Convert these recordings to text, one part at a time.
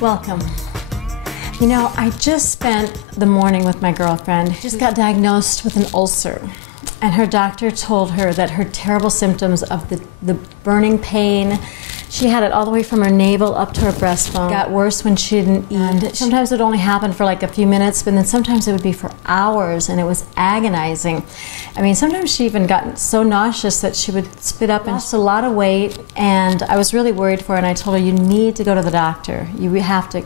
Welcome. You know, I just spent the morning with my girlfriend. She just got diagnosed with an ulcer. And her doctor told her that her terrible symptoms of the burning pain, she had it all the way from her navel up to her breastbone. It got worse when she didn't eat. Sometimes it would only happen for like a few minutes, but then sometimes it would be for hours, and it was agonizing. I mean, sometimes she even got so nauseous that she would spit up, and lost a lot of weight, and I was really worried for her, and I told her, you need to go to the doctor. You have to.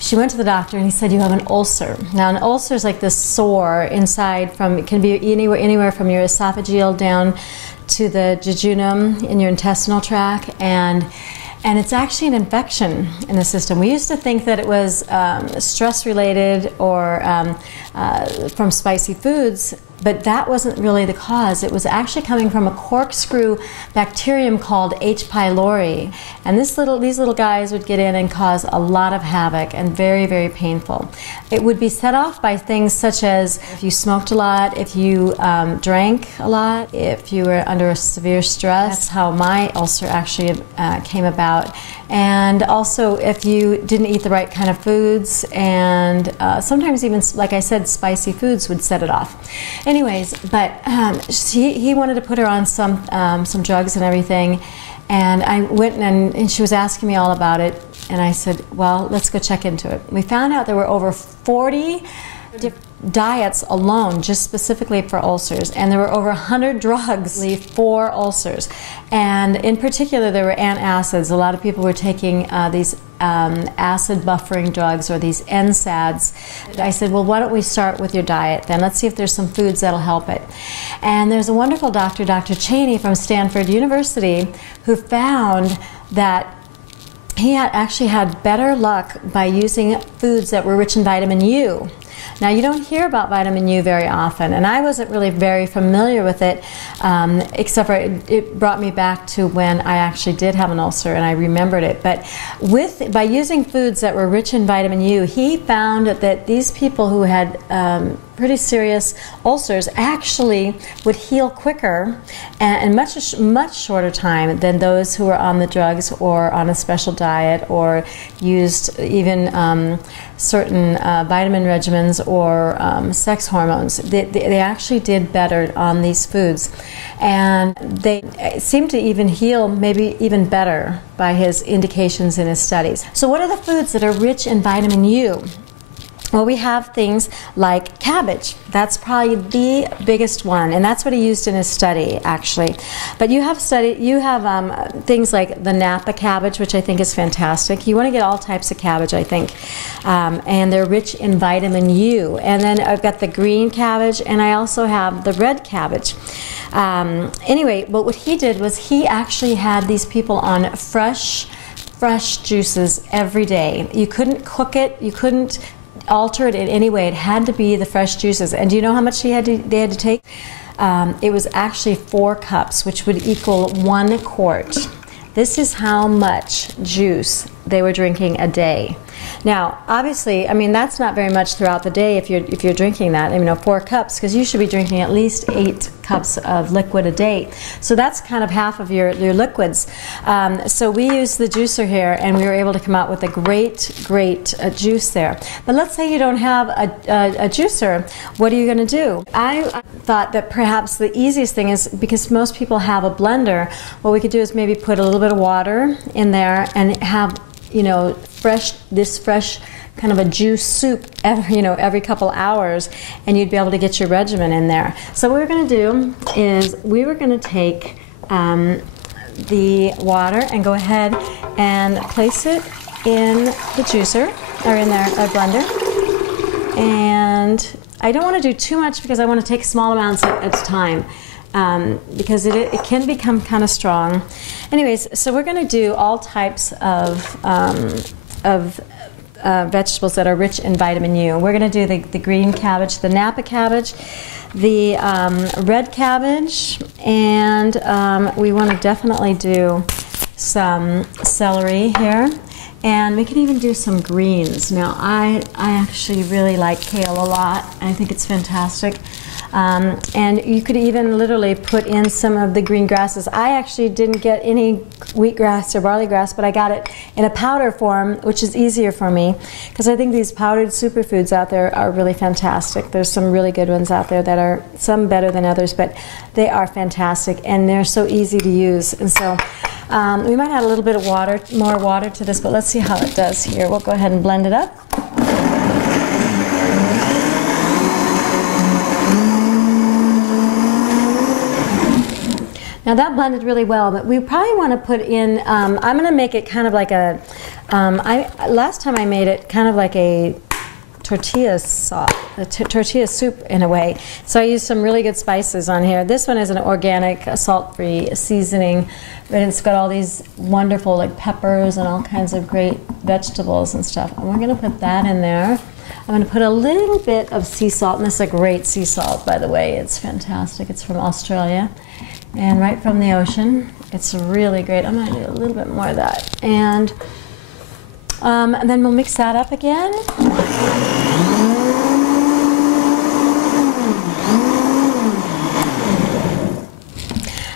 She went to the doctor, and he said, you have an ulcer. Now, an ulcer is like this sore inside from, it can be anywhere from your esophageal down to the jejunum in your intestinal tract, and it's actually an infection in the system. We used to think that it was stress-related or from spicy foods, but that wasn't really the cause. It was actually coming from a corkscrew bacterium called H. pylori. And these little guys would get in and cause a lot of havoc and very, very painful. It would be set off by things such as if you smoked a lot, if you drank a lot, if you were under a severe stress. That's how my ulcer actually came about. And also if you didn't eat the right kind of foods, and sometimes even, like I said, spicy foods would set it off. Anyways, but he wanted to put her on some drugs and everything, and I went and she was asking me all about it, and I said, well, let's go check into it. We found out there were over 40 diets alone, just specifically for ulcers, and there were over 100 drugs for ulcers. And in particular, there were antacids. A lot of people were taking these acid buffering drugs, or these NSAIDs. I said, well, why don't we start with your diet then? Let's see if there's some foods that'll help it. And there's a wonderful doctor, Dr. Catie from Stanford University, who found that he had actually had better luck by using foods that were rich in vitamin U. Now, you don't hear about vitamin U very often, and I wasn't really very familiar with it, except for it brought me back to when I actually did have an ulcer, and I remembered it. But by using foods that were rich in vitamin U, he found that these people who had pretty serious ulcers actually would heal quicker and much shorter time than those who were on the drugs or on a special diet or used even certain vitamin regimens or sex hormones. They actually did better on these foods, and they seemed to even heal maybe even better by his indications in his studies. So what are the foods that are rich in vitamin U? Well, we have things like cabbage. That's probably the biggest one, and that's what he used in his study, actually. But you have things like the Napa cabbage, which I think is fantastic. You want to get all types of cabbage, I think, and they're rich in vitamin U. And then I've got the green cabbage, and I also have the red cabbage. Anyway, but what he did was he actually had these people on fresh juices every day. You couldn't cook it. You couldn't alter it in any way. It had to be the fresh juices. And do you know how much they had to take? It was actually 4 cups, which would equal 1 quart. This is how much juice they were drinking a day. Now, obviously, I mean, that's not very much throughout the day if you're drinking that. I mean, 4 cups, because you should be drinking at least 8 cups of liquid a day. So that's kind of half of your liquids. So we used the juicer here, and we were able to come out with a great juice there. But let's say you don't have a juicer. What are you going to do? I thought that perhaps the easiest thing is, because most people have a blender, what we could do is maybe put a little bit of water in there and have, you know, fresh kind of a juice soup every couple hours, and you'd be able to get your regimen in there. So what we're going to do is we were going to take the water and go ahead and place it in the juicer, or in our blender. And I don't want to do too much because I want to take small amounts at a time. Because it can become kind of strong. Anyways, so we're going to do all types of vegetables that are rich in vitamin U. We're going to do the green cabbage, the Napa cabbage, the red cabbage, and we want to definitely do some celery here. And we can even do some greens. Now, I actually really like kale a lot. I think it's fantastic. And you could even literally put in some of the green grasses. I actually didn't get any wheatgrass or barley grass, but I got it in a powder form, which is easier for me, because I think these powdered superfoods out there are really fantastic. There's some really good ones out there that are some better than others, but they are fantastic, and they're so easy to use. And so we might add a little bit of water, more water to this, but let's see how it does here. We'll go ahead and blend it up. Now that blended really well, but we probably want to put in, I'm going to make it kind of like a, last time I made it kind of like a tortilla sauce, tortilla soup in a way. So I used some really good spices on here. This one is an organic, salt-free seasoning, but it's got all these wonderful like peppers and all kinds of great vegetables and stuff. And we're going to put that in there. I'm going to put a little bit of sea salt, and this is a great sea salt, by the way. It's fantastic. It's from Australia. And right from the ocean. It's really great. I'm going to do a little bit more of that. And then we'll mix that up again.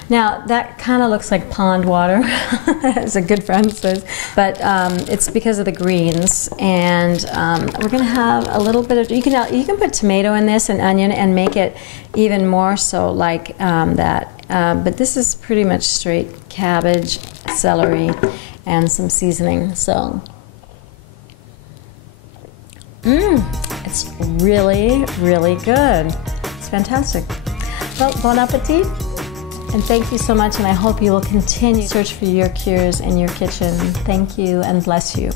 Now, that kind of looks like pond water, as a good friend says, but it's because of the greens. And we're going to have a little bit of, you can put tomato in this and onion and make it even more so like that. But this is pretty much straight cabbage, celery, and some seasoning. So, it's really, really good. It's fantastic. Well, bon appetit. And thank you so much, and I hope you will continue to search for your cures in your kitchen. Thank you, and bless you.